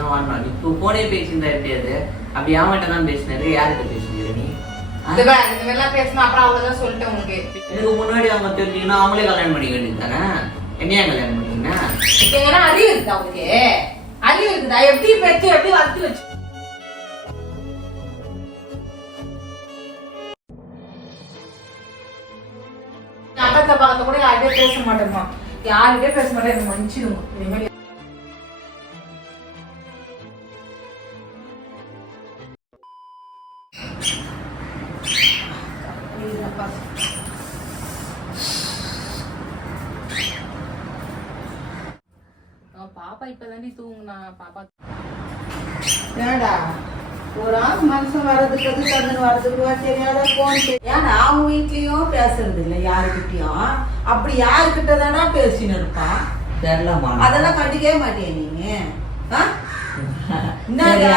கூப்பிட்டுனா வரணும் நீ இப்போ போனே பேசியிருந்தா எப்படி அது? அப்படி அவன்கிட்ட தான் பேசினாரு யார்கிட்ட பேசுனீங்க நீ? இந்த மாதிரிலாம் பேசினா அப்புறம் அவ்வளவுதான் சொல்லிட்டேன் உனக்கு. இதுக்கு முன்னாடி அவங்க தெரிஞ்சுக்கணும் அவங்களே கல்யாணம் பண்ணிக்க வேண்டியது தானே? என்னையா கல்யாணம் பண்ணீங்கன்னா ஏன்னா அறிவு இருக்குதா உனக்கு? அறிவு இருக்குதா? எப்படி வளர்த்து வச்சு அக்கத்தை பக்கத்தை கூட யார்கிட்டயும் பேச மாட்டேமா யார்கிட்டயும் பேச மாட்டேன் எனக்கு மன்னிச்சிடுங்க இனிமேல் பாப்பா இப்பதானே தூங்குனா பாப்பா ஏடா ஒரு ஆள் மனுஷன் வர்றதுக்கு அது கண்ணு வர்றதுக்கு தெரியாத போன் ஏன்னா அவங்க வீட்லயும் பேசுறது இல்லை யாருக்கிட்டயும்? அப்படி யாருக்கிட்ட தானா பேசின்னு இருப்பான் தெரியலமா அதெல்லாம் கண்டுக்கவே மாட்டியா நீங்க ஆ? என்னடா?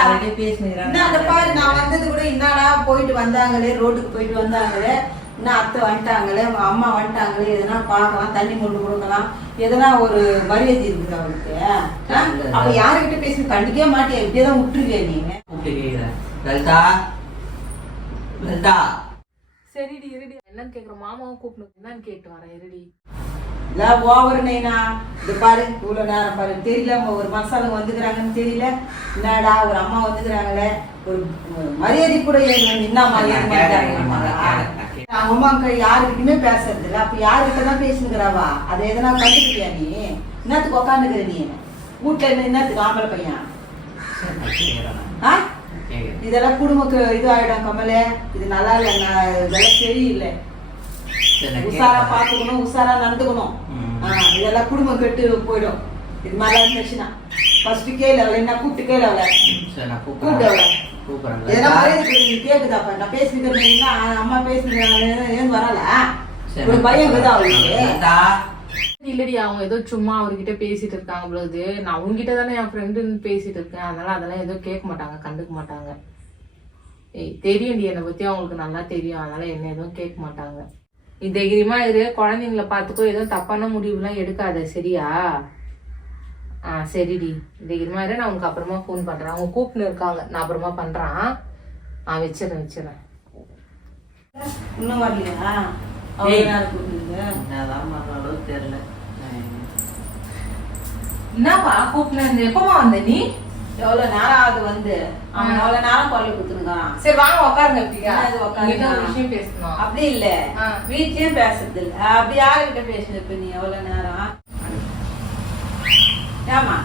பாரு நான் வந்தது கூட என்னடா போயிட்டு வந்தாங்களே ரோட்டுக்கு போயிட்டு வந்தாங்களே என்ன அத்தை வந்துட்டாங்களே உங்க அம்மா வந்துட்டாங்களே எதனா பார்க்கலாம் தண்ணி கொண்டு கொடுக்கலாம். எதனா ஒரு மரியாதை இருக்குது அவளுக்கு. ஆ? அப்ப யாருக்கிட்ட பேசி கண்டுக்கவே மாட்டியா? இப்படியே விட்டுருவியா நீங்க கூப்பிட்டு கேட்குறேன் லலிதா? லலிதா? சரிடி இருடி. என்னன்னு கேக்குற? மாமாவும் கூப்பிடணும். என்னன்னு கேட்டு வரேன் இருடி. இல்ல ஓவர் நைனா. இது பாரு இவ்வளவு நேரம் பாரு. தெரியல அவங்க ஒரு மசாலா வந்துக்கிறாங்கன்னு தெரியல. என்னடா ஒரு அம்மா வந்துக்கிறாங்களே. ஒரு மரியாதை கூட என்ன மரியாதை அவங்க அம்மா அங்க யாருக்கிட்டுமே பேசுறது இல்ல அப்ப யாருக்கிட்ட தான் பேசுனுங்கிறாவா? அதை எதனா கண்டுக்கிட்டியா நீ? என்னத்துக்கு உக்காந்துக்கிற நீ? வீட்டுல இருந்து என்னத்துக்கு ஆம்பளை பையன். ஆ. இதெல்லாம் குடும்பக்கு இது ஆயிடும் கமலே. இது நல்லா இல்லை இதெல்லாம் சரியில்லை. உஷாரா. பாத்துக்கணும் உஷாரா நடந்துக்கணும். இதெல்லாம் குடும்பம் கெட்டு போயிடும். இது மாதிரிலாம் இருந்துச்சுன்னா ஃபர்ஸ்ட் கேளு அவளை என்ன கூப்பிட்டு கேளு அவளை சரி, நான் கூப்பிடு கூப்பிடுறேன். அவளை கூப்பிடுறேன் எதனா லலிதா. மரியாதை கொடு, நீ கேக்குதாப்பா நான் பேசிக்கிறேன் அம்மா பேசுகிறேன் ஏன் வரல சரி, ஒரு நான் பயம் இருக்குதா கூப்பிடுறேன். அவளுக்கு லலிதா. இல்லடி அவங்க ஏதோ சும்மா அவர்கிட்ட பேசிட்டு இருக்காங்க பொழுது நான் உங்ககிட்ட தானே என் ஃப்ரெண்டுன்னு பேசிட்டு இருக்கேன் அதனால அதெல்லாம் எதுவும் கேட்க மாட்டாங்க கண்டுக்க மாட்டாங்க ஏய் தெரியும்டி என்னை பத்தி அவங்களுக்கு நல்லா தெரியும் அதனால என்ன எதுவும் கேட்க மாட்டாங்க நீ தைரியமா இரு குழந்தைங்கள பார்த்துக்கோ எதுவும் தப்பான முடிவுலாம் எடுக்காத சரியா ஆ சரிடி. தைரியமா இரு நான் உனக்கு அப்புறமா ஃபோன் பண்றேன். அவங்க கூப்பிட்டு இருக்காங்க. நான் அப்புறமா பண்றேன். ஆ வச்சிடறேன் வச்சிடறேன். இன்னும் வரலையா? தெரியல. என்னப்பா கூப்பிட்டு எப்பமா வந்த நீ? எவ்வளவு நேரம் ஆகுது வந்து? அவன் எவ்வளவு நேரம் கொல்ல குத்துனுங்கான் சரி வாங்க உட்காருங்க இது ஒரு விஷயம் பேசணும். அப்படி இல்ல. வீட்லயும் பேசுறது இல்ல அப்படி யாருக்கிட்ட பேசுனப்ப நீ எவ்வளவு நேரம்? ஏமா.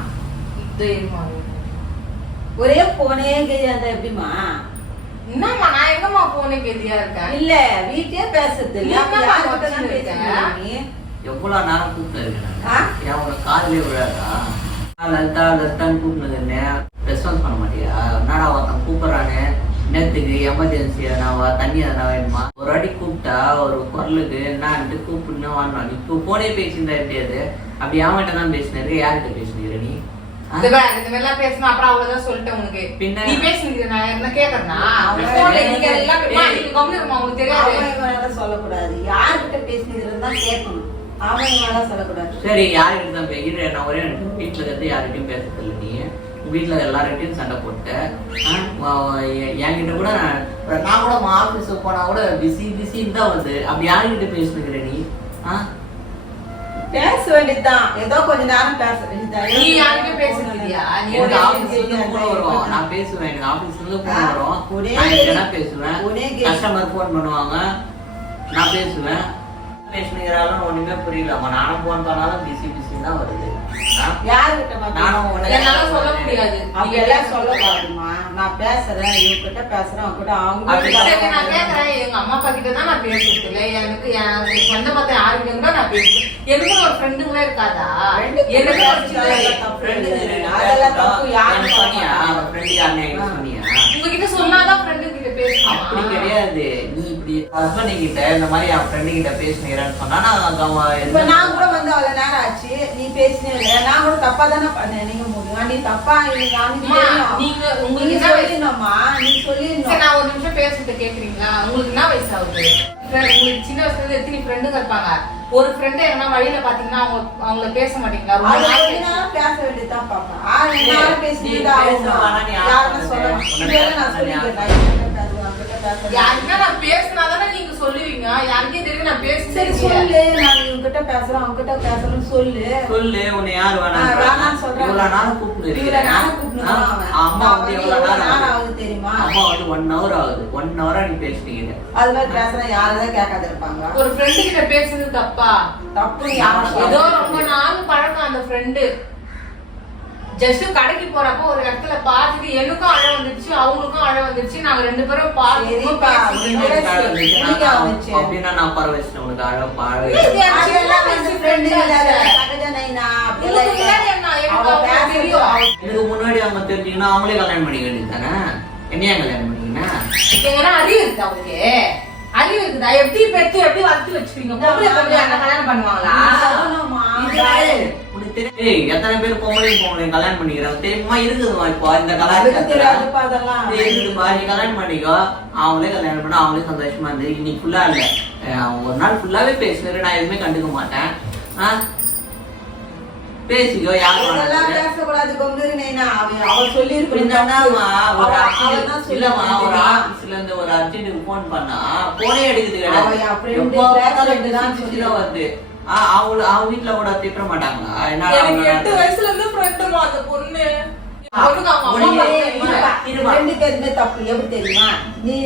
ஒரே போனே தெரியாத எப்படிமா என்னம்மா நான் எங்கம்மா போனே கெதியா இருக்கேன் இல்ல வீட்லயே பேசுறது இல்ல. எவ்வளவு நேரம் கூப்பிட்டு உனக்கு காதலே விழாதா? நான் லலிதா லலிதான்னு கூப்பிடுது என்ன? ரெஸ்பான்ஸ் பண்ண மாட்டியா? என்னடா ஒருத்தன் கூப்பிடுறானே? நேத்துக்கு எமர்ஜென்சி எதனாவா தண்ணி எதனா வேணுமா? ஒரு வாட்டி கூப்பிட்டா ஒரு குரலுக்கு என்னான்ட்டு கூப்பிட்டுன்னு வாங்கினான் இப்போ போனே பேசியிருந்தா எப்படி அது? அப்படி அவன்கிட்ட தான் பேசினாரு. யார்கிட்ட பேசினீங்க நீ? இந்த மாதிரிலாம் பேசினா அப்புறம் அவ்வளவுதான் சொல்லிட்டேன் உனக்கு. பின்ன? நீ பேசுனீங்க நான் என்ன கேக்குறேன்னா உங்களுக்கு தெரியாது. சொல்லக்கூடாது. யாருக்கிட்ட பேசுனீங்கன்னு தான் கேட்கணும். அவன் சொல்லக்கூடாது. சரி யார்கிட்ட தான் பேசிட்டு நான் ஒரே வீட்டில் இருந்து யார்கிட்டயும் பேசுறதில்ல நீ. உங்க வீட்டில் எல்லார்கிட்டயும் சண்டை போட்ட ஆ, வா- எ- என்கிட்ட கூட நான் நான் கூட ஆஃபீஸுக்கு போனா கூட பிஸி பிஸின்னு தான் வந்து அப்படி யார்கிட்ட பேசுனுங்கிற நீ? ஆ? பேச வேண்டியதுதான். ஏதோ கொஞ்ச நேரம் பேச வேண்டியதுதான். நீ யார்கிட்டயும் பேசுறதில்லையா? நீ எனக்கு ஒரு ஆஃபீஸ்ல இருந்து ஃபோன் வரும் நான் பேசுவேன். எனக்கு ஆஃபீஸ்ல இருந்து ஃபோன் ஆ, வரும் ஒரே நான். என்ன பேசுவேன். கஸ்டமர் ஃபோன் பண்ணுவாங்க. நான் பேசுவேன். பேசுனுங்கிறாலும் ஒண்ணுமே புரியலம்மா நானும் ஃபோன் பண்ணாலும் பிஸி பிஸி தான் வருது. என்னால சொல்ல முடியாது. அப்படி எல்லாம் சொல்லக்கூடாதுமா நான் பேசுறேன் இவங்கிட்ட பேசுறேன் அவங்க கிட்ட அவங்க நான் கேக்குறேன், எங்க அம்மா அப்பா கிட்ட தான் நான் பேசுறது இல்ல. எனக்கு என் சொந்த மத்த யாருக்கிட்ட கூட நான் பேசுறேன். எனக்கு ஒரு ஃப்ரெண்டுங்களே இருக்காதா? எனக்கு அதெல்லாம் தப்பு எனக்கு சொன்னியா? சொல்ல? உங்ககிட்ட சொன்னாதான் ஃப்ரெண்டு கிட்ட பேசணும் அப்படி கிடையாது. நீ ஹஸ்பண்ட் கிட்ட இந்த மாதிரி அவன் ஃப்ரெண்டு கிட்ட பேசுனீங்கன்னு சொன்னா நான் நான் கூட வந்து அவ்வளவு நேரம் ஆச்சு. நீ பேசினே நான் கூட தப்பா தானே பண்ணேன் நீங்க முடியும் நீ தப்பா நீங்க உங்களுக்கு சொல்லிடணும்மா நீ சொல்லிடணும். நான் ஒரு நிமிஷம் பேசுறது கேக்குறீங்களா? உங்களுக்கு என்ன வயசு ஆகுது? உங்களுக்கு சின்ன வயசுல இருந்து எத்தனை ஃப்ரெண்டுங்க இருப்பாங்க? ஒரு ஃப்ரெண்ட் எங்கன்னா வழியில பாத்தீங்கன்னா அவங்க அவங்கள பேச மாட்டீங்களா? பேச வேண்டியதுதான் பாப்பா. யாருமே ஆசை இதெல்லாம் நான் பேசினாதானே நீங்க சொல்லுவீங்க? யாருக்கே தெரியும் நான் சரி பேசுறேன் சொல்லு. நான் பேசுறேன் அவன்கிட்ட பேசுறேன்னு சொல்லு. சொல்லு உன்னை யார் வேணாம் சொல்றான். இவ்வளவு நேரம் கூப்பிடணும். அம்மா வந்து எவ்வளவு எவ்வளவு நேரம் ஆகுது? தெரியுமா? அம்மா வந்து ஒன் ஹவர் ஆகுது. ஒன் ஹவரா நீ பேசுறீங்க அது மாதிரி பேசுறேன் யாரும் கேட்காத இருப்பாங்க. ஒரு ஃப்ரெண்டு கிட்ட பேசுறது தப்பா? தப்பு ஏதோ ரொம்ப நாள் பழக்கம் அந்த ஃப்ரெண்டு ஜஸ்ட் கடைக்கு போறப்போ ஒரு இடத்துல பார்த்துட்டு எனக்கும் அழ வந்துருச்சு அவங்களுக்கும் அழ வந்துருச்சு. நாங்க ரெண்டு பேரும். அப்படின்னா நான் பரவச்சு உனக்கு அழ இல்ல. முன்னாடி என்ன? அவங்க இதுக்கு முன்னாடி தெரிஞ்சீங்கன்னா அவங்களே கல்யாணம் பண்ணிக்க வேண்டியது தானே என்னையா கல்யாணம் பண்ணிக்கினா? ஏன்னா அறிவு இருக்கு அவங்களுக்கு அறிவு இருக்குதா எப்படி பெத்து எப்படி வளர்த்து என்ன கல்யாணம் பண்ணுவாங்களா? எத்தனை பேர் பொம்பளையும் பொம்பளையும் கல்யாணம் பண்ணிக்கிறாங்க தெரியுமா இருக்குதுமா இப்போ இந்த அதுக்கு கலாச்சாரத்துல தெரியாதுப்பா அதெல்லாம். இருக்குதுமா நீ கல்யாணம் பண்ணிக்கோ அவங்களே கல்யாணம் பண்ண அவங்களே சந்தோஷமா இருந்து இன்னைக்கு ஃபுல்லா இல்ல அவன் ஒரு நாள் ஃபுல்லாவே பேசுவாரு நான் எதுவுமே கண்டுக்க மாட்டேன் ஆ? பேசிக்கோ யாரும். பேசக்கூடாது கம்பீர் நைனா. அவ- அவ சொல்லியிருக்கணும் என்னன்னாமா, ஒரு அவ- urgent- அவ தான் இல்லம்மா, ஒரு. ஆபீஸ்ல இருந்து ஒரு அர்ஜென்ட்டுக்கு phone பண்ணா, ஏ எடுக்குது கிடையாது. வருது. அவங்கள அவங்க வீட்ல கூட திட்ட மாட்டாங்களா? என்னடா எனக்கு அவங்க எட்டு வயசுல இருந்து ஃப்ரெண்டுமா அந்த பொண்ணு. ரெண்டு பேருமே தப்பு. எப்படி தெரியுமா? நீ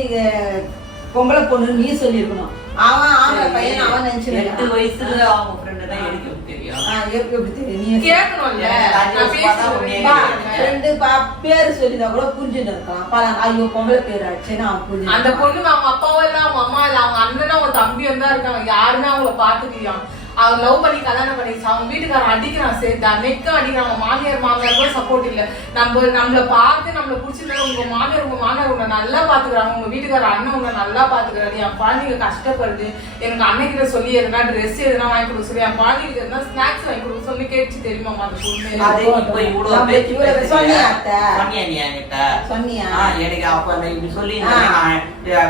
பொம்பளை பொண்ணு நீ சொல்லியிருக்கணும். அவன் ஆம்பளை பையன் அவன் எட்டு நினைச்சிருக்கான் வயசுல அவங்க friend தான் எனக்கு எப்படி தெரியும்? எப்படி நீ கேட்கணும்ல. ரெண்டு பேர் சொல்லிதான் கூட புரிஞ்சுட்டு இருக்கலாம். பல ஐயோ பொம்பளை பேர் ஆச்சுன்னு அவன் புரிஞ்சு அந்த பொண்ணுக்கு அவங்க அப்பாவும் இல்ல அவங்க அம்மா இல்ல அவங்க அண்ணனும் அவங்க தம்பியும் தான் இருக்காங்க. யாருமே அவங்கள பாத்துக்கலையா அவன் லவ் பண்ணி கல்யாணம் பண்ணிச்சு அவங்க வீட்டுக்காரன் அடிக்கிறான் சேர்த்து அன்னைக்கும் அடிக்கிறான் அவங்க மாமியார் மாமியார் கூட சப்போர்ட் இல்ல. நம்ம நம்மள பார்த்து நம்மள பிடிச்சிருந்தா உங்க மாமியார் உங்க மாமியார் உன்னை நல்லா பாத்துக்கிறாங்க உங்க வீட்டுக்கார அண்ணன் உன்னை நல்லா பாத்துக்கிறாரு என் குழந்தைங்க கஷ்டப்படுது எனக்கு அன்னைக்கிட்ட சொல்லி எதுனா ட்ரெஸ் எதுனா வாங்கி கொடுக்க சொல்லி என் குழந்தைங்களுக்கு எதுனா ஸ்நாக்ஸ் வாங்கி கொடுக்க சொல்லி கேட்டுச்சு தெரியுமா அந்த பொண்ணு? எனக்கு அப்ப சொல்லி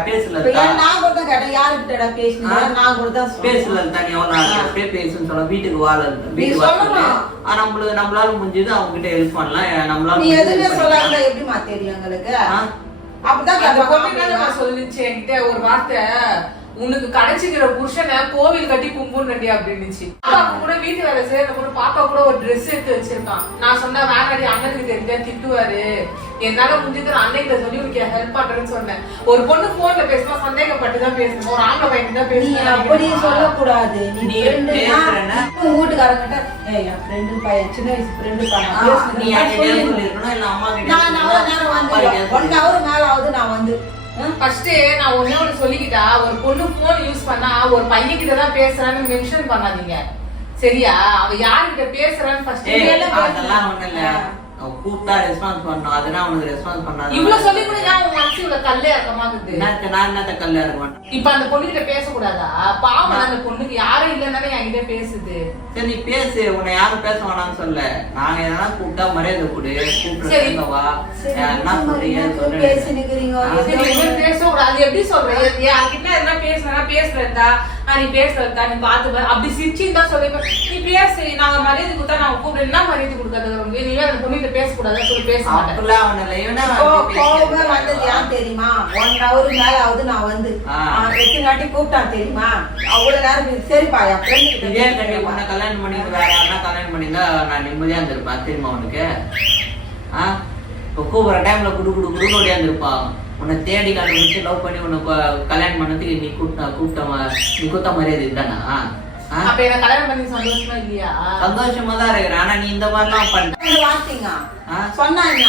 பேசல நான் கூட தான் கேட்டேன் யாருக்கிட்டடா பேசினா? நான் கூட தான். பேசல. அப்படியே பேசுன்னு சொல்ல வீட்டுக்கு வாழ வீட்டுக்கு. ஆ, நம்மளுக்கு நம்மளால முடிஞ்சது அவங்க கிட்ட ஹெல்ப் பண்ணலாம் நம்மளால நீ எதுவுமே சொல்லாம பண்ணிக்கலாம். எப்படிமா தெரியும் எங்களுக்கு அந்த பொண்ணு நான் சொல்லிச்சு? என்கிட்ட ஒரு வார்த்தை. உனக்கு கிடைச்சிக்கிற புருஷனை கோவில் கட்டி கும்புன்னு அப்படின்னுச்சு. பாப்பா கூட வீட்டு வேலை செய்யற கூட பாப்பா கூட ஒரு Dress எடுத்து வச்சிருக்கான். நான் சொன்ன வேணாடி அண்ணனுக்கு தெரிஞ்சா திட்டுவாரு. என்னால முடிஞ்சது அன்னைக்கு சொல்லி ஹெல்ப் பண்றேன்னு சொன்னேன். ஒரு பொண்ணு போன்ல பேசினா சந்தேகப்பட்டு தான் பேசணும். ஒரு ஆம்பளை பையன் தான் நீ அப்படி பேசணும் நீ நீ ஃப்ரெண்டுனா பேசுறேன்னா? உன் வீட்டுக்காரங்கிட்ட ஏய் என் ஃப்ரெண்டு பையன் சின்ன வயசு ஃப்ரெண்டு ஆ, நீ என்கிட்ட சொல்லிருக்கணும், இல்ல அம்மா கிட்ட நான் நேரம் வந்து அப்பா கிட்ட ஒன் ஹவர் மேல ஆகுது நான் வந்து ஆ? ஃபர்ஸ்ட் நான் ஒண்ணே ஒண்ணு சொல்லிக்கிட்டா ஒரு பொண்ணு போன் யூஸ் பண்ணா ஒரு பையன் கிட்ட தான் பேசுறான்னு மென்ஷன் பண்ணாதீங்க. சரியா? அவ யார்கிட்ட பேசுறான்னு ஃபர்ஸ்ட் அதெல்லாம் ஒண்ணும் இல்ல. கூப்பிட்டா ரெஸ்பான்ஸ் பண்ணணும். அதெல்லாம் உனக்கு ரெஸ்பான்ஸ் பண்ணாத இவ்வளவு சொல்லி கூட உன் மனசு இவ்வளவு கல்லே இருக்கமாக்குது நான் என்னத்த கல்ல இருக்க மாட்டேன்? இப்ப அந்த பொண்ணு கிட்ட பேசக்கூடாதா? பாவம் அந்த பொண்ணுக்கு யாரும் இல்லைன்னாலே என்கிட்ட பேசுது. சரி நீ பேசு. உன்னை யாரும் பேச வேணாம்னு சொல்ல. நாங்க எதனா கூப்பிட்டா மரியாதை கொடு. கூப்பிட்டு வா. என்ன சொல்றீங்க பேசி அது எப்படி சொல்ற யார்கிட்ட என்ன பேசுனா பேசுறதா? நீ பேசுறதா நீ பாத்து பாரு. அப்படி சிரிச்சுன்னு தான் சொல்லி நீ பேசு நாங்க மரியாதை கொடுத்தா நாங்க கூப்பிடு என்ன மரியாதை கொடுக்காது உங்களுக்கு நீ அந்த பொண்ணு கிட்ட பேசக்கூடாதுன்னு சொல்லி பேச மாட்டேன். வந்தது ஏன் தெரியுமா? ஒன் ஹவர் மேல ஆகுது நான் வந்து எத்தனை வாட்டி கூப்பிட்டான் தெரியுமா? அவ்வளவு நேரம். சரிப்பா என் ஃப்ரெண்டு கிட்ட கண்ணி பேசுறேன். உன்னை கல்யாணம் பண்ணிட்டு வேற யாருன்னா கல்யாணம் பண்ணியிருந்தா நான் நிம்மதியா இருந்திருப்பேன் தெரியுமா உனக்கு? ஆ? இப்போ கூப்பிட்ற டைம்ல குடு குடு குடு ஓடியாந்துருப்பா. உன்னை தேடி கண்டுபிடிச்சு லவ் பண்ணி உன்னை கல்யாணம் பண்ணதுக்கு நீ கூப்பிட்ட கூப்பிட்ட நீ கூத்த மரியாதை இதுதானா? அப்ப என்ன கல்யாணம் பண்ணி சந்தோஷமா இல்லையா? சந்தோஷமா தான் இருக்கிறேன். ஆனா நீ இந்த மாதிரிலாம் பண்ண வார்த்தைங்க? சொன்னாங்க.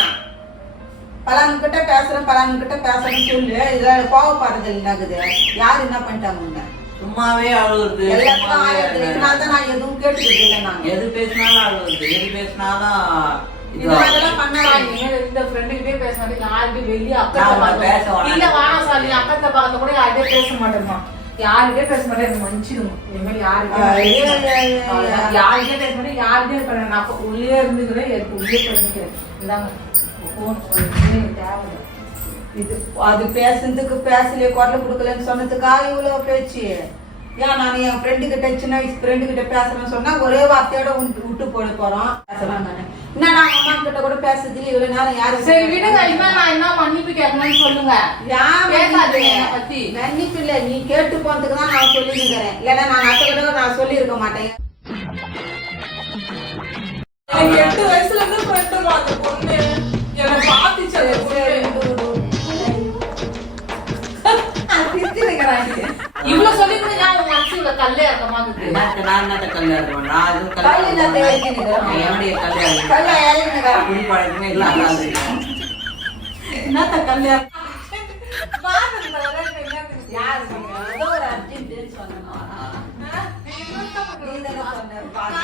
பலானு கிட்ட பேசுறேன் பலானு கிட்ட பேசுறேன்னு சொல்லு. இதுல கோவப்படுறது என்னகுது? யாரு என்ன பண்ணிட்டாங்க? சும்மாவே அழுகுறது நான் எதுவும் கேட்டுக்கிட்டு இல்லை நாங்க எது பேசினாலும் அழுகுறது எது பேசினாலும் இந்த இதுவாகுது. மாதிரிலாம் பண்ணாதீங்க. நீங்க இந்த மாட்டேங்க யாருக்கிட்டே வெளியே அக்கத்தை. இல்ல வானம் சாமி அக்கத்தை பார்த்து கூட யார்கிட்டயும் பேச மாட்டேமா யாருக்கிட்டே பேச மாட்டேன் எனக்கு ஐயோ, ஐயோ, ஐயோ. அவ்வளவுதான். யார்கிட்டயே பேச மாட்டேன் யார்கிட்டயும் பண்ண நான் உள்ளே இருந்துக்கிறேன் எனக்கு உள்ளே பண்ணிக்கிறேன் இந்தாங்க தேவை இது அது பேசுனதுக்கு பேசலையே குரல் கொடுக்கலன்னு சொன்னதுக்கா இவ்வளோ பேச்சு. ஏன் நான் என் ஃப்ரெண்டு கிட்ட சின்ன வயசு ஃப்ரெண்டு கிட்ட பேசுறேன்னு சொன்னா ஒரே வார்த்தையோட விட்டு போட போறோம். பேசலாம் நானு என்ன நான் அம்மா கிட்ட கூட பேசுறதுல இவ்வளவு நேரம் யாரு சரி விடுங்க. இனிமே நான் என்ன மன்னிப்பு கேட்கணும்னு சொல்லுங்க. ஏன் பேசாதீங்க என்னை பத்தி. மன்னிப்பு இல்ல. நீ கேட்டு போனதுக்கு தான் நான் சொல்லி இருக்கிறேன். நான் அத்தை கிட்ட நான் சொல்லி இருக்க மாட்டேன். எனக்கு எட்டு வயசுல இருந்து ஃப்ரெண்டுமா அந்த பொண்ணு. என்னை பாத்துச்சு இவ்வளவு கல்லே இருக்கமாக்குது என்னத்த நான் என்னத்த நான் அதுவும்? என்னுடைய கல்ல இறங்குங்க. குடிப்பழக்கமே இல்லாத ஆளு. என்னத்த கல்யாணம் யார் சொன்னா? ஏதோ ஒரு அர்ஜென்ட்னு சொன்னா. நீ தானே சொன்ன, பாத்து.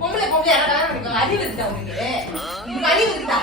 பொம்பளை பொம்பளை யாரா கல்யாணம் பண்ணிக்கோங்க அறிவு இருக்குதா உங்களுக்கு உங்களுக்கு அறிவு இருக்குதா